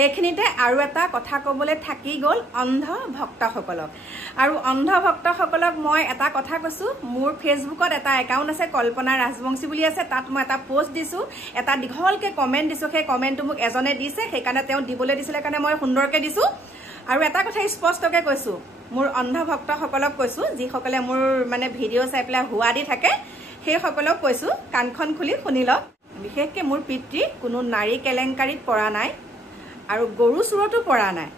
এইখিনিতে আৰু এটা কথা ক'বলৈ থাকি গ'ল অন্ধ ভক্তসকলক। আৰু অন্ধ ভক্তসকলক মই এটা কথা কৈছোঁ, মোৰ ফেচবুকত এটা একাউণ্ট আছে কল্পনা ৰাজবংশী বুলি আছে, তাত মই এটা পোষ্ট দিছোঁ, এটা দীঘলকৈ কমেণ্ট দিছোঁ। সেই কমেণ্টটো মোক এজনে দিছে, সেইকাৰণে তেওঁ দিবলৈ দিছিলে কাৰণে মই সুন্দৰকৈ দিছোঁ। আৰু এটা কথা স্পষ্টকৈ কৈছোঁ, মোৰ অন্ধ ভক্তসকলক কৈছোঁ, যিসকলে মোৰ মানে ভিডিঅ' চাই পেলাই হুৱা দি থাকে, সেইসকলক কৈছোঁ কাণখন খুলি শুনি লওক। বিশেষকৈ মোৰ পিতৃ কোনো নাৰী কেলেংকাৰীত পৰা নাই আৰু গৰু চোৰতো পৰা নাই,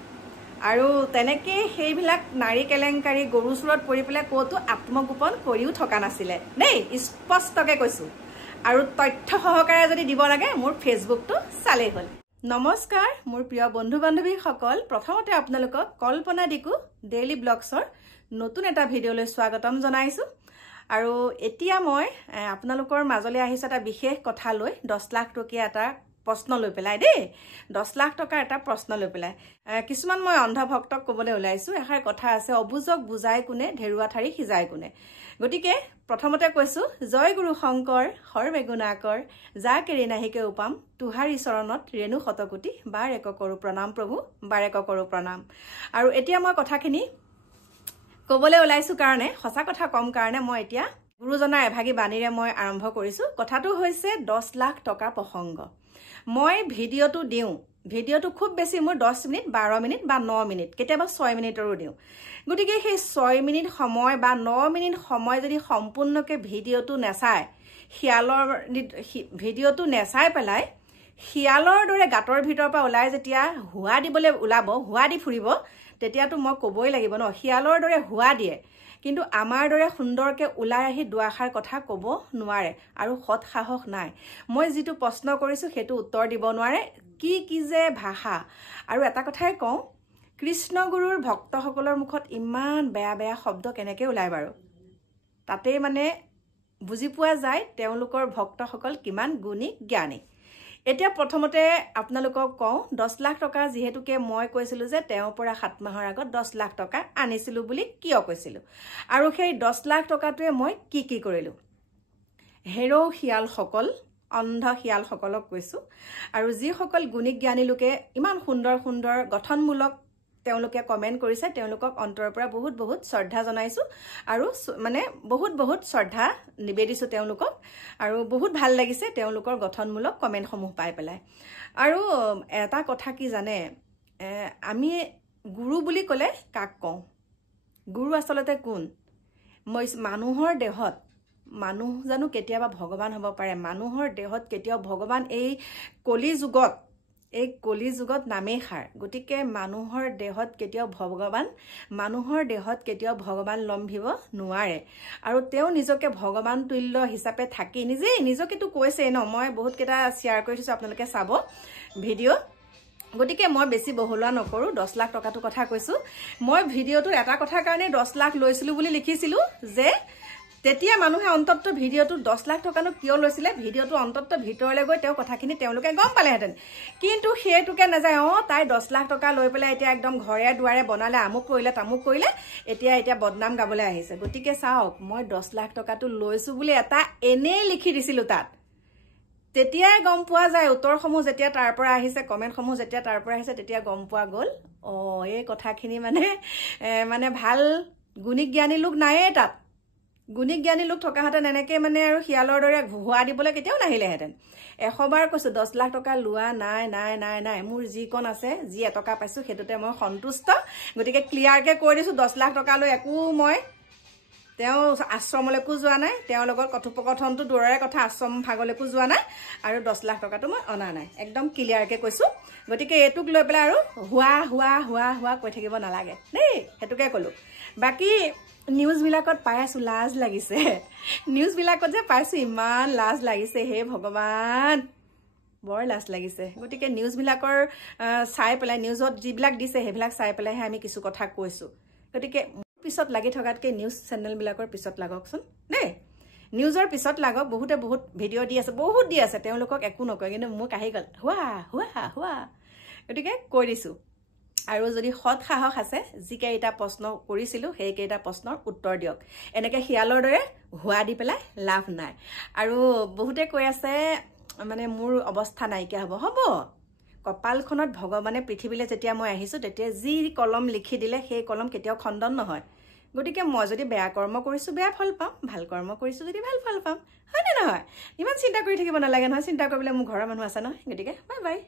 আৰু তেনেকৈ সেইবিলাক নাৰী কেলেংকাৰী গৰু চোৰত পৰি পেলাই ক'তো আত্মগোপন কৰিও থকা নাছিলে দেই, স্পষ্টকৈ কৈছোঁ। আৰু তথ্য সহকাৰে যদি দিব লাগে মোৰ ফেচবুকটো চালেই হ'ল। নমস্কাৰ মোৰ প্ৰিয় বন্ধু বান্ধৱীসকল, প্ৰথমতে আপোনালোকক কল্পনা দিকু ডেইলি ব্লগছৰ নতুন এটা ভিডিঅ'লৈ স্বাগতম জনাইছোঁ। আৰু এতিয়া মই আপোনালোকৰ মাজলৈ আহিছোঁ এটা বিশেষ কথা লৈ, 10 লাখ টকীয়া এটা প্ৰশ্ন লৈ পেলাই দেই, 10 লাখ টকাৰ এটা প্ৰশ্ন লৈ পেলাই। কিছুমান মই অন্ধভক্তক ক'বলৈ ওলাইছোঁ, এষাৰ কথা আছে, অবুজক বুজাই কোনে, ঢেৰুৱা ঠাৰি সিজাই কোনে। গতিকে প্ৰথমতে কৈছোঁ, জয় গুৰু শংকৰ সৰ্বে গুণাকৰ, যা কেৰি নাহিকে উপাম, তুহাৰী চৰণত ৰেণু শতকোটি, বাৰ এক কৰোঁ প্ৰণাম প্ৰভু, বাৰ এক কৰোঁ প্ৰণাম। আৰু এতিয়া মই কথাখিনি ক'বলৈ ওলাইছোঁ কাৰণে, সঁচা কথা ক'ম কাৰণে মই এতিয়া গুৰুজনাৰ এভাগী বাণীৰে মই আৰম্ভ কৰিছোঁ। কথাটো হৈছে 10 লাখ টকাৰ প্ৰসংগ। মই ভিডিঅ'টো দিওঁ, ভিডিঅ'টো খুব বেছি মোৰ 10 মিনিট, 12 মিনিট বা 9 মিনিট, কেতিয়াবা 6 মিনিটৰো দিওঁ। গতিকে সেই 6 মিনিট সময় বা 9 মিনিট সময় যদি সম্পূৰ্ণকৈ ভিডিঅ'টো নেচায়, ভিডিঅ'টো নেচাই পেলাই শিয়ালৰ দৰে গাঁতৰ ভিতৰৰ পৰা ওলাই যেতিয়া হুৱা দিবলৈ ওলাব, হুৱা দি ফুৰিব, তেতিয়াতো মই ক'বই লাগিব ন, শিয়ালৰ দৰে হুৱা দিয়ে, কিন্তু আমাৰ দৰে সুন্দৰকৈ ওলাই আহি দুআষাৰ কথা ক'ব নোৱাৰে আৰু সৎ সাহস নাই। মই যিটো প্ৰশ্ন কৰিছোঁ সেইটো উত্তৰ দিব নোৱাৰে, কি যে ভাষা। আৰু এটা কথাই কওঁ, কৃষ্ণগুৰুৰ ভক্তসকলৰ মুখত ইমান বেয়া বেয়া শব্দ কেনেকৈ ওলায় বাৰু, তাতেই মানে বুজি পোৱা যায় তেওঁলোকৰ ভক্তসকল কিমান গুণী জ্ঞানী। এতিয়া প্ৰথমতে আপোনালোকক কওঁ, 10 লাখ টকা যিহেতুকে মই কৈছিলোঁ যে তেওঁৰ পৰা 7 মাহৰ আগত 10 লাখ টকা আনিছিলোঁ বুলি কিয় কৈছিলোঁ, আৰু সেই 10 লাখ টকাটোৱে মই কি কৰিলোঁ। হেৰৌ শিয়ালসকল, অন্ধ শিয়ালসকলক কৈছোঁ, আৰু যিসকল গুণী জ্ঞানী লোকে ইমান সুন্দৰ সুন্দৰ গঠনমূলক তেওঁলোকে কমেণ্ট কৰিছে, তেওঁলোকক অন্তৰৰ পৰা বহুত বহুত শ্ৰদ্ধা জনাইছোঁ, আৰু মানে বহুত শ্ৰদ্ধা নিবেদিছোঁ তেওঁলোকক। আৰু বহুত ভাল লাগিছে তেওঁলোকৰ গঠনমূলক কমেণ্টসমূহ পাই পেলাই। আৰু এটা কথা কি জানে, আমি গুৰু বুলি ক'লে কাক কওঁ? গুৰু আচলতে কোন? মানুহৰ দেহত মানুহ জানো কেতিয়াবা ভগৱান হ'ব পাৰে? মানুহৰ দেহত কেতিয়াও ভগৱান এই কলিযুগত নামেই সাৰ। গতিকে মানুহৰ দেহত কেতিয়াও ভগৱান লম্ভিব নোৱাৰে। আৰু তেওঁ নিজকে ভগৱান তুল্য হিচাপে থাকি নিজকেতো কৈছেই ন, মই বহুতকেইটা শ্বেয়াৰ কৰি থৈছোঁ, আপোনালোকে চাব ভিডিঅ'। গতিকে মই বেছি বহলোৱা নকৰোঁ, 10 লাখ টকাটো কথা কৈছোঁ। মই ভিডিঅ'টোত এটা কথাৰ কাৰণে 10 লাখ লৈছিলোঁ বুলি লিখিছিলোঁ যে তেতিয়া মানুহে অন্ততঃ ভিডিঅ'টো 10 লাখ টকানো কিয় লৈছিলে, ভিডিঅ'টো অন্ততঃ ভিতৰলৈ গৈ তেওঁ কথাখিনি তেওঁলোকে গম পালেহেঁতেন। কিন্তু সেইটোকে নাযায়, তাই 10 লাখ টকা লৈ পেলাই এতিয়া একদম ঘৰে দুৱাৰে বনালে, আমুক কৰিলে তামুক কৰিলে, এতিয়া বদনাম গাবলৈ আহিছে। গতিকে চাওক, মই 10 লাখ টকাটো লৈছোঁ বুলি এটা এনেই লিখি দিছিলোঁ তাত, তেতিয়াই গম পোৱা যায়, উত্তৰসমূহ যেতিয়া তাৰ পৰা আহিছে, কমেণ্টসমূহ যেতিয়া তাৰ পৰা আহিছে, তেতিয়া গম পোৱা গ'ল এই কথাখিনি মানে ভাল গুণী জ্ঞানী লোক নায়েই তাত। গুণী জ্ঞানী লোক থকাহেঁতেন এনেকৈ মানে আৰু শিয়ালৰ দৰে হুৱা দিবলৈ কেতিয়াও নাহিলেহেঁতেন। 100 বাৰ কৈছোঁ, 10 লাখ টকা লোৱা নাই। মোৰ যিকণ আছে, যি এটকা পাইছোঁ সেইটোতে মই সন্তুষ্ট। গতিকে ক্লিয়াৰকৈ কৈ দিছোঁ, 10 লাখ টকা লৈ একো মই তেওঁ আশ্ৰমলৈকো যোৱা নাই, তেওঁৰ লগত কথোপকথনটো দূৰৰে কথা, আশ্ৰম ভাগলৈকো যোৱা নাই, আৰু 10 লাখ টকাটো মই অনা নাই, একদম ক্লিয়াৰকৈ কৈছোঁ। গতিকে এইটোক লৈ পেলাই আৰু হুৱা কৈ থাকিব নালাগে দেই, সেইটোকে ক'লোঁ। বাকী নিউজবিলাকত পাই আছোঁ, লাজ লাগিছে। নিউজবিলাকত যে পাইছোঁ ইমান লাজ লাগিছে, হে ভগৱান, বৰ লাজ লাগিছে। গতিকে নিউজবিলাকৰ চাই পেলাই, নিউজত যিবিলাক দিছে সেইবিলাক চাই পেলাইহে আমি কিছু কথা কৈছোঁ। গতিকে পিছত লাগি থকাতকৈ নিউজ চেনেলবিলাকৰ পিছত লাগকচোন দেই, নিউজৰ পিছত লাগক। বহুতে বহুত ভিডিঅ' দি আছে, বহুত দি আছে, তেওঁলোকক একো নকয়, কিন্তু মোক আহি গ'ল হুৱা। গতিকে কৈ দিছোঁ। আৰু যদি সৎ সাহস আছে, যিকেইটা প্ৰশ্ন কৰিছিলোঁ সেইকেইটা প্ৰশ্নৰ উত্তৰ দিয়ক। এনেকৈ শিয়ালৰ দৰে হুৱা দি পেলাই লাভ নাই। আৰু বহুতে কৈ আছে মানে মোৰ অৱস্থা নাইকিয়া হ'ব। কপালখনত ভগৱানে পৃথিৱীলৈ যেতিয়া মই আহিছোঁ তেতিয়া যি কলম লিখি দিলে সেই কলম কেতিয়াও খণ্ডন নহয় গতিকে মই যদি বেয়া কৰ্ম কৰিছোঁ বেয়া ফল পাম ভাল কৰ্ম কৰিছোঁ যদি ভাল ফল পাম হয়নে নহয় ইমান চিন্তা কৰি থাকিব নালাগে নহয় চিন্তা কৰিবলৈ মোৰ ঘৰৰ মানুহ আছে নহয় গতিকে বাই বাই